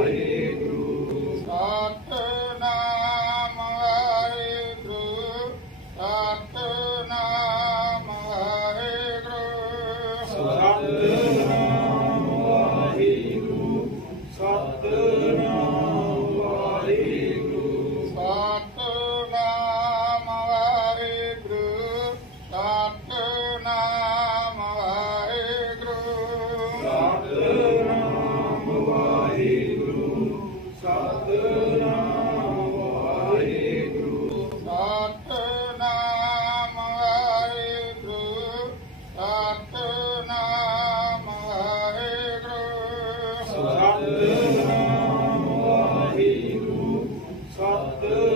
Hare Good.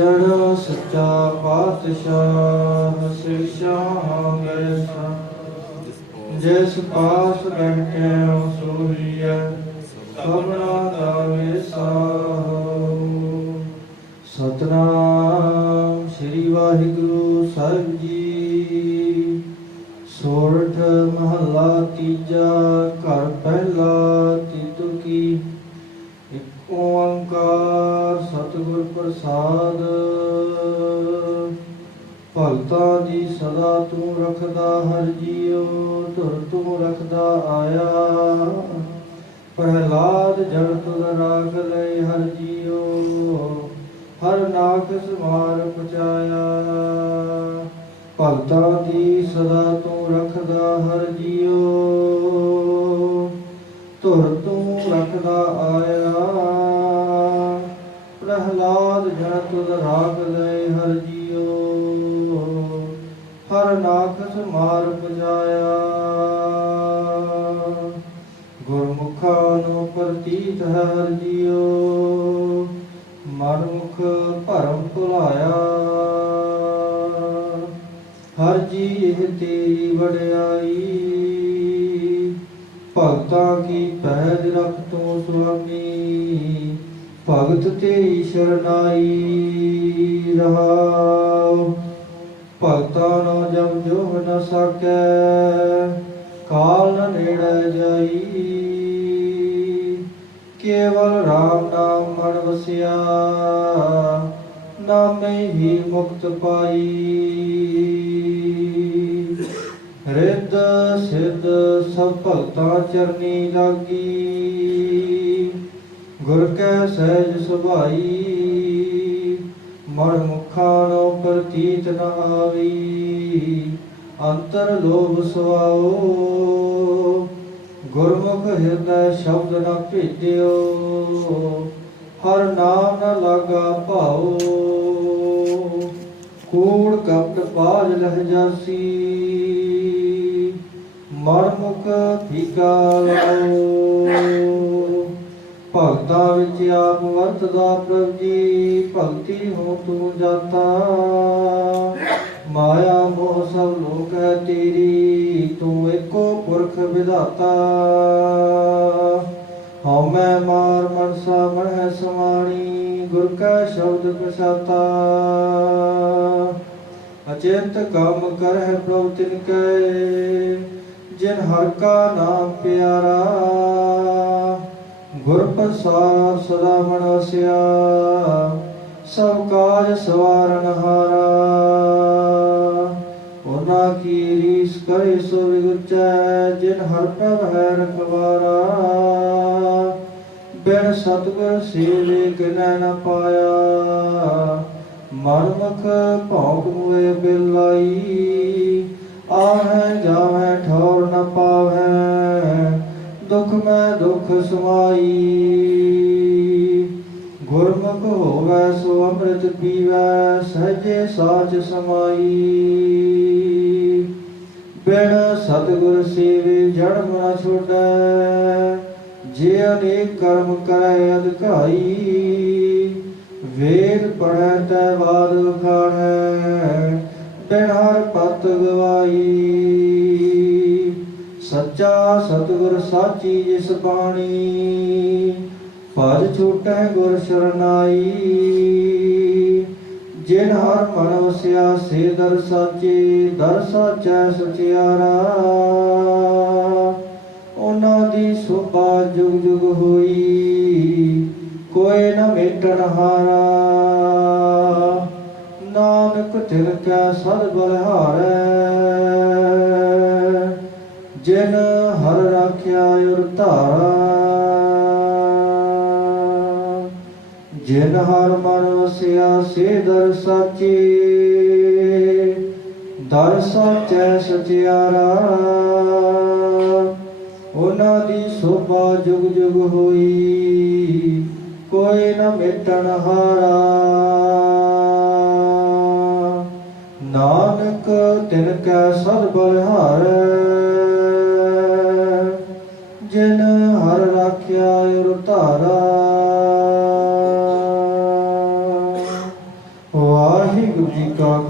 ਸੱਜਣ ਸੱਚਾ ਪਾਤਸ਼ਾਹ ਸਿਰਸ਼ਾਂ ਗੈਸਾ ਜਿਸ ਪਾਸ ਬੈਠਿਆ ਸੋਹੀਐ ਸਭਨਾ ਦਾ ਵੇਸਾਹੋ ਸਤਨਾਮ ਸ੍ਰੀ ਵਾਹਿਗੁਰੂ ਸਾਹਿਬ ਜੀ। ਸੋਰਠ ਮਹੱਲਾ ਤੀਜਾ, ਘਰ ਪਹਿਲਾ ਤਿਤੁਕੀ। ਇਕ ਓੰਕਾਰ ਸਤਿਗੁਰ ਪ੍ਰਸਾਦ ਭਗਤਾਂ ਦੀ ਸਦਾ ਤੂੰ ਰੱਖਦਾ ਹਰ ਜੀਉ ਤੁਰ ਤੂੰ ਰੱਖਦਾ ਆਇਆ। ਪ੍ਰਹਿਲਾਦ ਜਨ ਤੁਰ ਰਾਖ ਲੈ ਹਰ ਜੀਉ, ਹਰ ਨਾਖ ਸਮਾਰ ਪਚਾਇਆ ਭਗਤਾਂ ਦੀ ਸਦਾ ਤੂੰ ਰੱਖਦਾ ਹਰ ਜੀਉ ਤੁਰ ਤੂੰ ਰੱਖਦਾ ਆਇਆ। ਪ੍ਰਹਿਲਾਦ ਜਨ ਤੁਰ ਰਾਖ ਲੈ ਹਰ ਜੀਉ ਹਰ ਨਾਖਸ ਮਾਰ ਪਜਾਇਆ ਗੁਰਮੁਖਾਂ ਨੂੰ ਪ੍ਰਤੀਤ ਹੈ ਹਰ ਜੀਉ। ਮਨਮੁਖ ਭਰਮ ਭੁਲਾਇਆ। ਹਰ ਜੀ ਇਹ ਤੇਰੀ ਵਡਿਆਈ। ਭਗਤਾਂ ਕੀ ਪਹਿਜ ਰਖ ਤੂੰ ਸੁਆਮੀ ਭਗਤ ਤੇਰੀ ਸ਼ਰਨਾਈ। ਰਹਾਉ। ਭਗਤਾਂ ਨੂੰ ਜਮ ਜੋ ਨ ਸਕੈ, ਕਾਲ ਨ ਨੇੜੇ ਜਾਈ। ਕੇਵਲ RAM ਨਾਮ ਮਨ ਵਸਿਆ, ਨਾਮੇ ਹੀ ਮੁਕਤ ਪਾਈ। ਰਿੱਧ ਸਿੱਧ ਸਭ ਭਗਤਾਂ ਚਰਨੀ ਲਾਗੀ, ਗੁਰ ਕੈ ਸਹਿਜ ਸੁਭਾਈ। ਮਨ ਮੁਖਾਂ ਨੂੰ ਪ੍ਰਤੀਤ ਨ ਆਵੀ। ਅੰਤਰ ਲੋਭ ਸੁਆਓ। ਗੁਰਮੁਖ ਹਿਰਦੈ ਸ਼ਬਦ ਨ ਭੇਜਿਓ ਹਰ ਨਾਮ ਨ ਲਾਗਾ ਭਾਉ ਕੂੜ ਕਪਟ ਪਾਜ ਲਹਿ ਜਾਸੀ। ਮਨ ਮੁਖ ਫੀਕਾ ਲਾਓ ਭਗਤਾਂ ਵਿੱਚ ਆਪ ਵਰਤਦਾ ਪ੍ਰਭ ਜੀ, ਭਗਤੀ ਹੋ ਤੂੰ ਜਾਤਾ। ਮਾਇਆ ਮੋਹ ਸਭ ਲੋਕ ਹੈ ਤੇਰੀ, ਤੂੰ ਇੱਕੋ ਪੁਰਖ ਵਿਧਾਤਾ। ਹਉ ਮੈਂ ਮਾਰ ਮਨਸਾ ਮਨ ਹੈ ਸਮਾਣੀ, ਗੁਰ ਕਾ ਸ਼ਬਦ ਪ੍ਰਸਾਤਾ। ਅਚਿੰਤ ਕੰਮ ਕਰਹਿ ਪ੍ਰਭ ਤਿਨ ਕੈ, ਜਿਨ ਹਰ ਕਾ ਨਾਮ ਪਿਆਰਾ। ਗੁਰ ਪ੍ਰਸਾਦ ਸਦਾ ਮਨ ਵਸਿਆ ਸਭ ਕਾਜ ਸਵਾਰਨ ਹਾਰਾ। ਉਹਨਾਂ ਕੀ ਰੀਸ ਕਰੇ ਸੋ ਵਿਗੁਚੈ ਜਿਨ ਹਰ ਪ੍ਰਭ ਹੈ ਰਖਵਾਰਾ। ਬਿਨ ਸਤਗੁਰ ਸੇਵੇ ਕਿਨੈ ਨ ਪਾਇਆ। ਮਨਮੁਖ ਭੌਂਕ ਮੁਏ ਬਿਲਾਈ। ਦੁਖ ਮੈਂ ਦੁਖ ਸਮਾਈ ਗੁਰਮੁਖ ਹੋਵੈ, ਸੋ ਅੰਮ੍ਰਿਤ ਪੀਵੈ, ਸਹਜੇ ਸਾਚ ਸਮਾਈ। ਬਿਨ ਸਤਿਗੁਰ ਸੇਵੇ ਜਨਮ ਨਾ ਛੋੜੈ ਜੇ ਅਨੇਕ ਕਰਮ ਕਰੈ ਅਧਿਕਾਈ। ਵੇਦ ਪੜੈ ਤੈ ਬਾਦ ਵਖਾਣੈ, ਬਿਨ ਹਰ ਪਤ ਗਵਾਈ। ਸੱਚਾ ਸਤਿਗੁਰ ਸਾਚੀ ਜਿਸ ਬਾਣੀ, ਭਜ ਛੂਟੈ ਗੁਰ ਸਰਨਾਈ। ਜਿਨ ਹਰ ਮਨ ਵਸਿਆ, ਸੇ ਦਰ ਸਾਚੇ, ਦਰ ਸਾਚੈ ਸਚਿਆਰਾ। ਉਹਨਾਂ ਦੀ ਸੋਭਾ ਜੁਗ ਜੁਗ ਹੋਈ, ਕੋਈ ਨਾ ਮੇਟਣ ਹਾਰਾ। ਨਾਨਕ ਤਿਲ ਕੈ ਸਦ ਬਲਿਹਾਰੈ। ਧਾਰਾ। ਜਿਨ ਹਰ ਮਨ ਵਸਿਆ ਸੇ ਦਰ ਸਾਚੇ, ਦਰ ਸਾਚੈ ਸਚਿਆਰਾ। ਉਹਨਾਂ ਦੀ ਸੋਭਾ ਜੁਗ ਜੁਗ ਹੋਈ, ਕੋਈ ਨਾ ਮਿਟਣ ਹਾਰਾ। ਨਾਨਕ ਤਿਨ ਕੈ ਸਦ ਬਲਿਹਾਰੈ